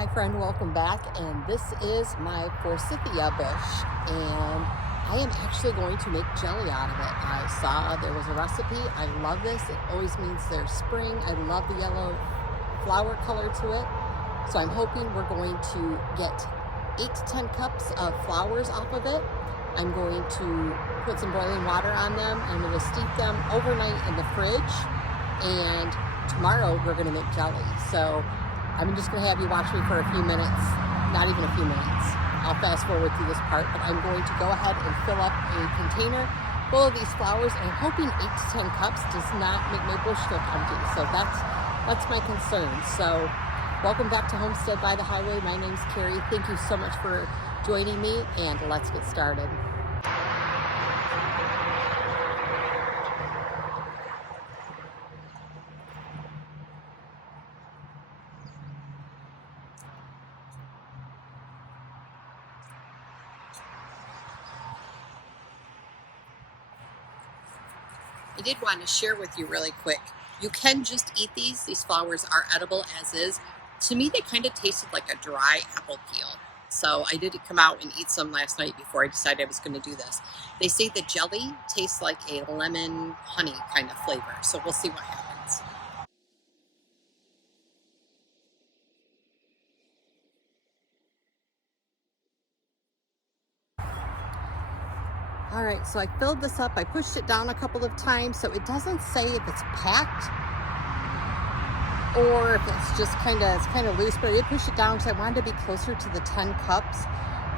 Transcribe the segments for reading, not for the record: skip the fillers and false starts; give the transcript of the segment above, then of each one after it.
Hi friend, welcome back, and this is my Forsythia bush, and I am actually going to make jelly out of it. I saw there was a recipe. I love this. It always means there's spring. I love the yellow flower color to it. So I'm hoping we're going to get 8 to 10 cups of flowers off of it. I'm going to put some boiling water on them. I'm going to steep them overnight in the fridge, and tomorrow we're going to make jelly. So I'm just going to have you watch me for a few minutes, not even a few minutes. I'll fast forward through this part, but I'm going to go ahead and fill up a container full of these flowers, and I'm hoping 8 to 10 cups does not make my bush look empty. So that's my concern. So welcome back to Homestead by the Highway. My name's Carrie. Thank you so much for joining me, and let's get started. I did want to share with you really quick. You can just eat these. These flowers are edible as is. To me, they kind of tasted like a dry apple peel. So I did come out and eat some last night before I decided I was going to do this. They say the jelly tastes like a lemon honey kind of flavor. So we'll see what happens. All right, so I filled this up. I pushed it down a couple of times, so it doesn't say if it's packed or if it's just kind of loose, but I did push it down because I wanted to be closer to the 10 cups.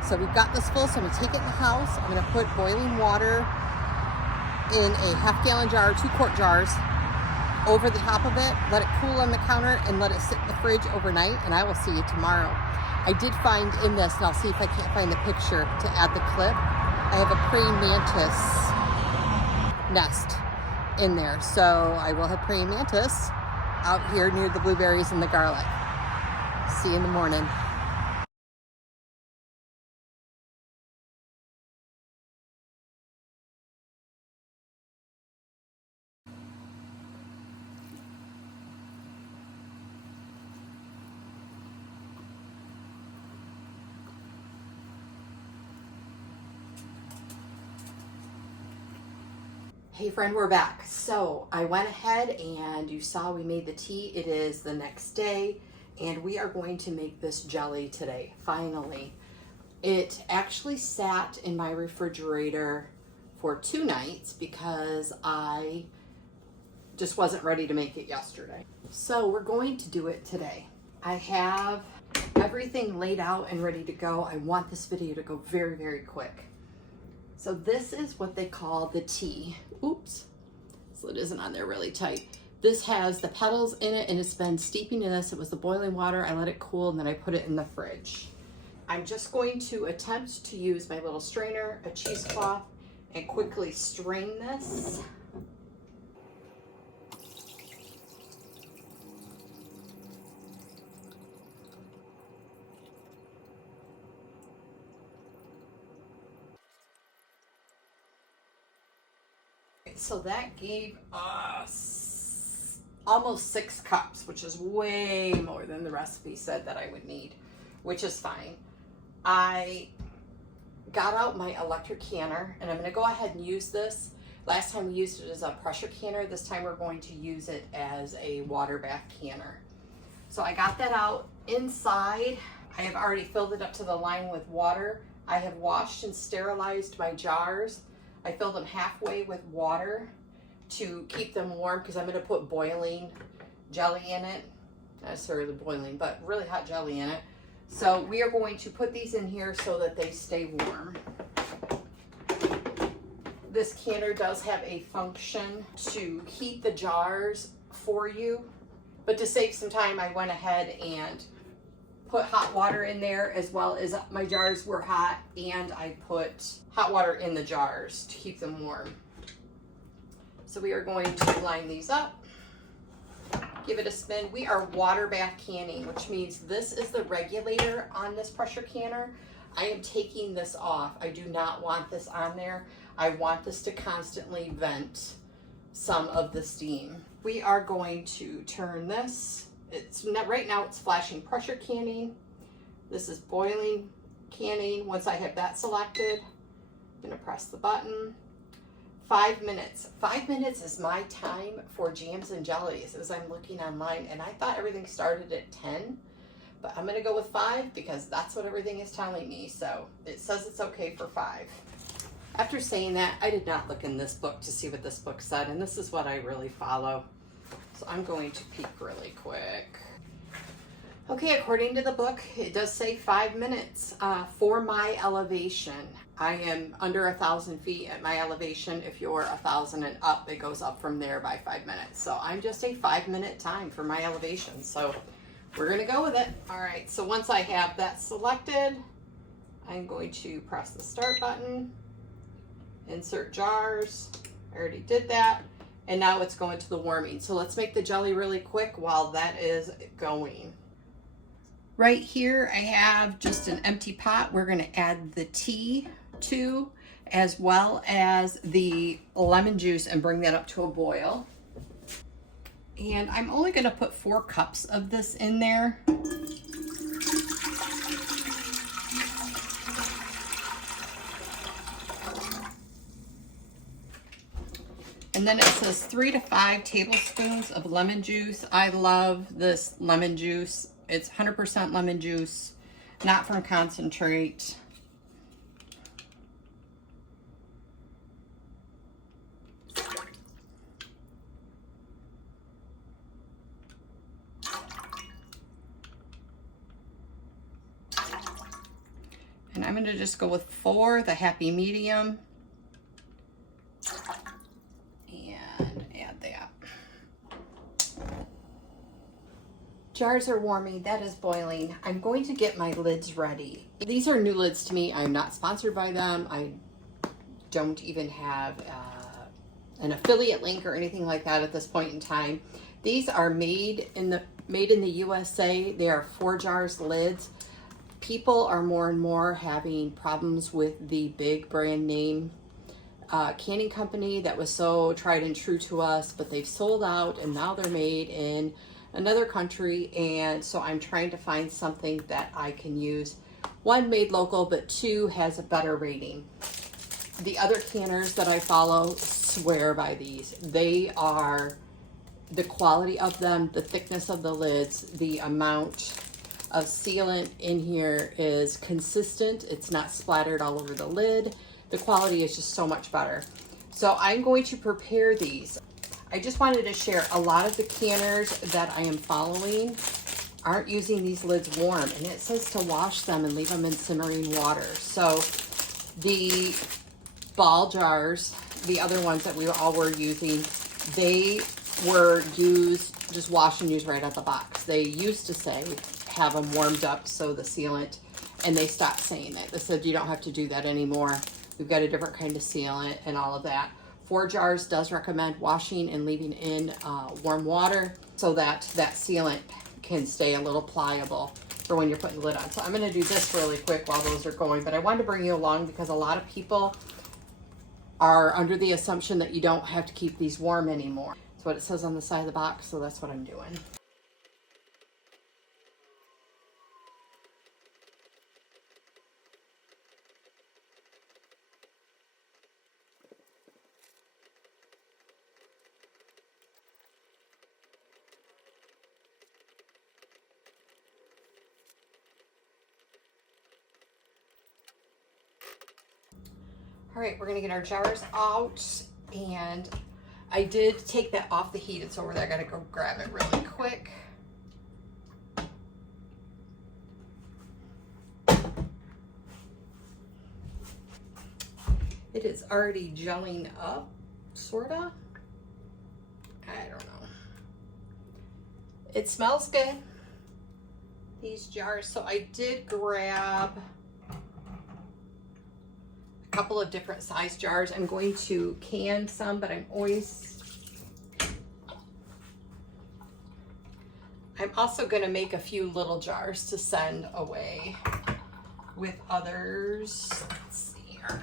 So we've got this full, so I'm gonna take it in the house. I'm gonna put boiling water in a half-gallon jar, 2-quart jars, over the top of it, let it cool on the counter, and let it sit in the fridge overnight, and I will see you tomorrow. I did find in this, and I'll see if I can't find the picture to add the clip, I have a praying mantis nest in there. So I will have praying mantis out here near the blueberries and the garlic. See you in the morning. Hey friend, we're back. So I went ahead and you saw we made the tea. It is the next day and we are going to make this jelly today, finally. It actually sat in my refrigerator for 2 nights because I just wasn't ready to make it yesterday. So we're going to do it today. I have everything laid out and ready to go. I want this video to go very, very quick. So this is what they call the tea. Oops, so it isn't on there really tight. This has the petals in it and it's been steeping in this. It was the boiling water. I let it cool and then I put it in the fridge. I'm just going to attempt to use my little strainer, a cheesecloth, and quickly strain this. So that gave us almost 6 cups, which is way more than the recipe said that I would need, which is fine. I got out my electric canner and I'm going to go ahead and use this. Last time we used it as a pressure canner. This time we're going to use it as a water bath canner. So I got that out. Inside, I have already filled it up to the line with water. I have washed and sterilized my jars. I filled them halfway with water to keep them warm because I'm going to put boiling jelly in it. Not necessarily boiling, but really hot jelly in it. So we are going to put these in here so that they stay warm. This canner does have a function to heat the jars for you, but to save some time, I went ahead and put hot water in there, as well as my jars were hot, and I put hot water in the jars to keep them warm. So we are going to line these up, give it a spin. We are water bath canning, which means this is the regulator on this pressure canner. I am taking this off. I do not want this on there. I want this to constantly vent some of the steam. We are going to turn this. Right now it's flashing pressure canning. This is boiling, canning. Once I have that selected, I'm gonna press the button. 5 minutes. 5 minutes is my time for jams and jellies as I'm looking online, and I thought everything started at 10, but I'm gonna go with 5 because that's what everything is telling me. So it says it's okay for 5. After saying that, I did not look in this book to see what this book said, and this is what I really follow. So I'm going to peek really quick. Okay, according to the book, it does say 5 minutes for my elevation. I am under 1,000 feet at my elevation. If you're 1,000 and up, it goes up from there by 5 minutes. So I'm just a 5-minute time for my elevation. So we're gonna go with it. All right, so once I have that selected, I'm going to press the start button, insert jars. I already did that. And now it's going to the warming. So let's make the jelly really quick while that is going. Right here, I have just an empty pot. We're gonna add the tea to, as well as the lemon juice, and bring that up to a boil. And I'm only gonna put 4 cups of this in there. And then it says 3 to 5 tablespoons of lemon juice. I love this lemon juice. It's 100% lemon juice, not from concentrate. And I'm gonna just go with 4, the happy medium. And add that. Jars are warming, that is boiling. I'm going to get my lids ready. These are new lids to me. I'm not sponsored by them. I don't even have an affiliate link or anything like that at this point in time. These are made in the USA. They are 4 jars lids. People are more and more having problems with the big brand name canning company that was so tried and true to us, but they've sold out and now they're made in another country. And so I'm trying to find something that I can use. 1, made local, but 2, has a better rating. The other canners that I follow swear by these. They are, the quality of them, the thickness of the lids, the amount of sealant in here is consistent. It's not splattered all over the lid. The quality is just so much better. So I'm going to prepare these. I just wanted to share, a lot of the canners that I am following aren't using these lids warm, and it says to wash them and leave them in simmering water. So the ball jars, the other ones that we all were using, they were used, just wash and use right out the box. They used to say, have them warmed up so the sealant, and they stopped saying that. They said you don't have to do that anymore. We've got a different kind of sealant and all of that. 4 jars does recommend washing and leaving in warm water so that that sealant can stay a little pliable for when you're putting the lid on. So I'm gonna do this really quick while those are going, but I wanted to bring you along because a lot of people are under the assumption that you don't have to keep these warm anymore. That's what it says on the side of the box, so that's what I'm doing. All right, we're gonna get our jars out, and I did take that off the heat. It's over there. I gotta go grab it really quick. It is already gelling up, sorta. I don't know. It smells good, these jars. So I did grab couple of different size jars. I'm going to can some, but I'm also going to make a few little jars to send away with others. Let's see here.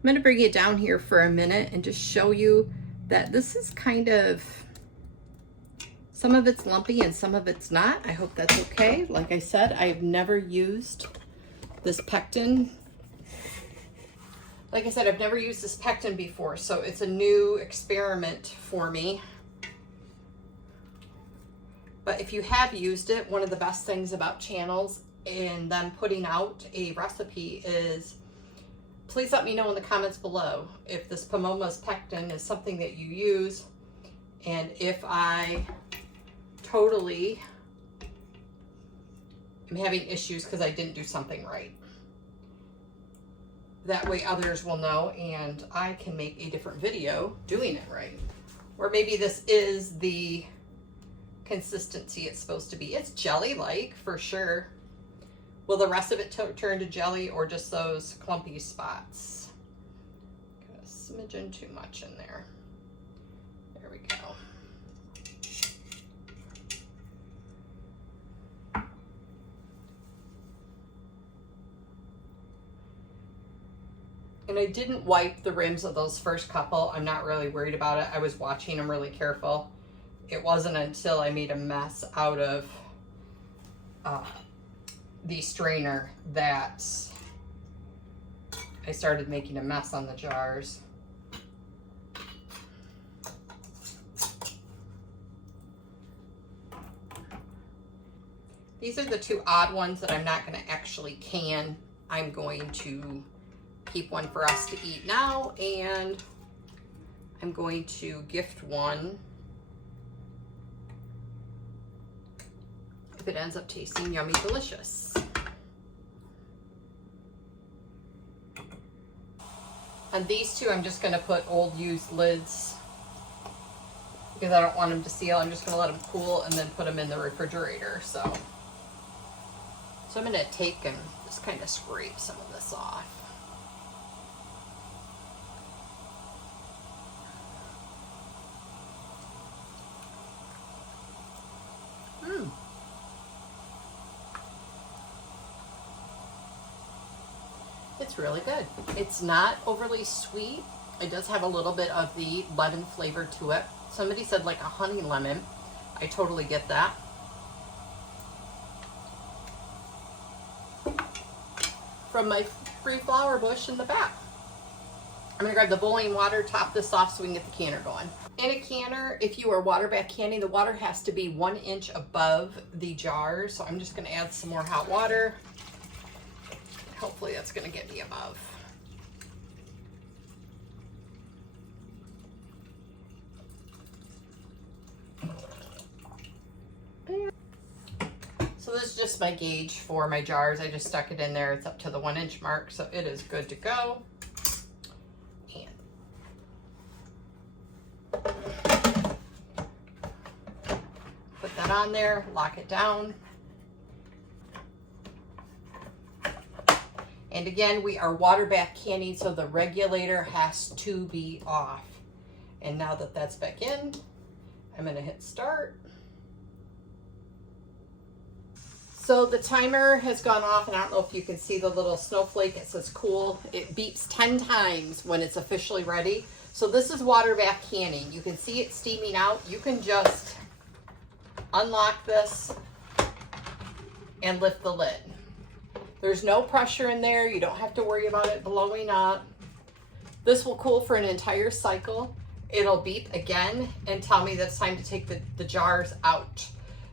I'm going to bring it down here for a minute and just show you that this is kind of, some of it's lumpy and some of it's not. I hope that's okay. Like I said, I've never used this pectin. Like I said, I've never used this pectin before, so it's a new experiment for me. But if you have used it, one of the best things about channels and them putting out a recipe is, please let me know in the comments below if this Pomoma's pectin is something that you use, and if I totally am having issues because I didn't do something right. That way others will know and I can make a different video doing it right. Or maybe this is the consistency it's supposed to be. It's jelly-like for sure. Will the rest of it turn to jelly or just those clumpy spots? Got a smidgen too much in there. There we go. And I didn't wipe the rims of those first couple. I'm not really worried about it. I was watching them really careful. It wasn't until I made a mess out of the strainer that I started making a mess on the jars. These are the two odd ones that I'm not going to actually can. I'm going to keep one for us to eat now, and I'm going to gift one if it ends up tasting yummy delicious. On these two, I'm just going to put old used lids because I don't want them to seal. I'm just going to let them cool and then put them in the refrigerator. So I'm going to take and just kind of scrape some of this off. It's really good. It's not overly sweet. It does have a little bit of the lemon flavor to it. Somebody said like a honey lemon. I totally get that. From my free flower bush in the back. I'm gonna grab the boiling water, top this off so we can get the canner going. In a canner, if you are water bath canning, the water has to be 1 inch above the jar. So I'm just gonna add some more hot water. Hopefully that's gonna get me above. So this is just my gauge for my jars. I just stuck it in there. It's up to the 1 inch mark, so it is good to go. And put that on there, lock it down. And again, we are water bath canning, so the regulator has to be off. And now that that's back in, I'm gonna hit start. So the timer has gone off, and I don't know if you can see the little snowflake. It says cool. It beeps 10 times when it's officially ready. So this is water bath canning. You can see it steaming out. You can just unlock this and lift the lid. There's no pressure in there. You don't have to worry about it blowing up. This will cool for an entire cycle. It'll beep again and tell me that it's time to take the jars out.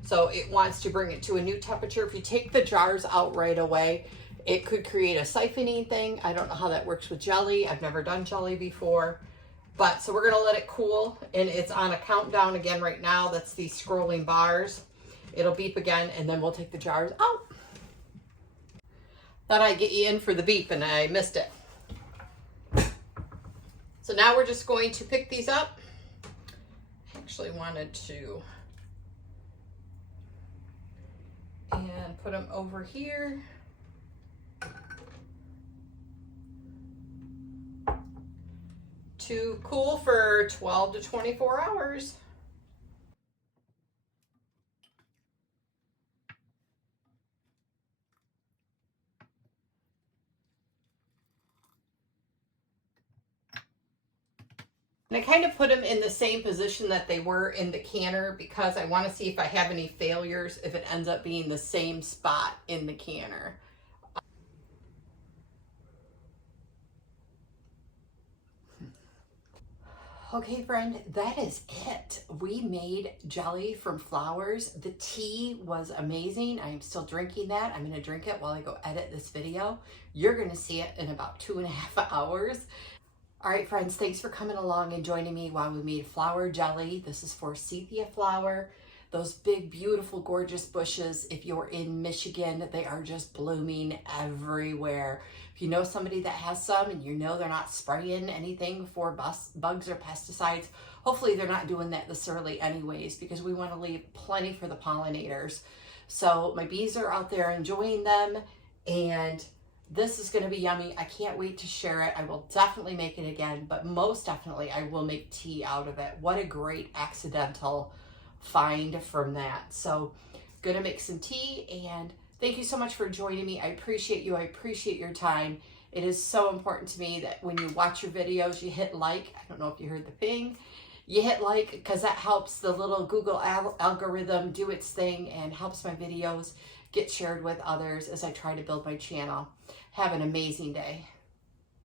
So it wants to bring it to a new temperature. If you take the jars out right away, it could create a siphoning thing. I don't know how that works with jelly. I've never done jelly before. But so we're gonna let it cool, and it's on a countdown again right now. That's these scrolling bars. It'll beep again, and then we'll take the jars out. Thought I'd get you in for the beep and I missed it. So now we're just going to pick these up. I actually wanted to and put them over here. To cool for 12 to 24 hours. And I kind of put them in the same position that they were in the canner because I want to see if I have any failures if it ends up being the same spot in the canner. Okay, friend, that is it. We made jelly from flowers. The tea was amazing. I am still drinking that. I'm going to drink it while I go edit this video. You're going to see it in about 2.5 hours. All right, friends, thanks for coming along and joining me while we made flower jelly. This is forsythia flower. Those big, beautiful, gorgeous bushes, if you're in Michigan, they are just blooming everywhere. If you know somebody that has some and you know they're not spraying anything for bugs or pesticides, hopefully they're not doing that this early anyways, because we want to leave plenty for the pollinators. So my bees are out there enjoying them, and this is going to be yummy. I can't wait to share it. I will definitely make it again, but most definitely I will make tea out of it. What a great accidental find from that. So gonna make some tea, and thank you so much for joining me. I appreciate you. I appreciate your time. It is so important to me that when you watch your videos, you hit like. I don't know if you heard the ping. You hit like because that helps the little Google algorithm do its thing and helps my videos get shared with others as I try to build my channel. Have an amazing day.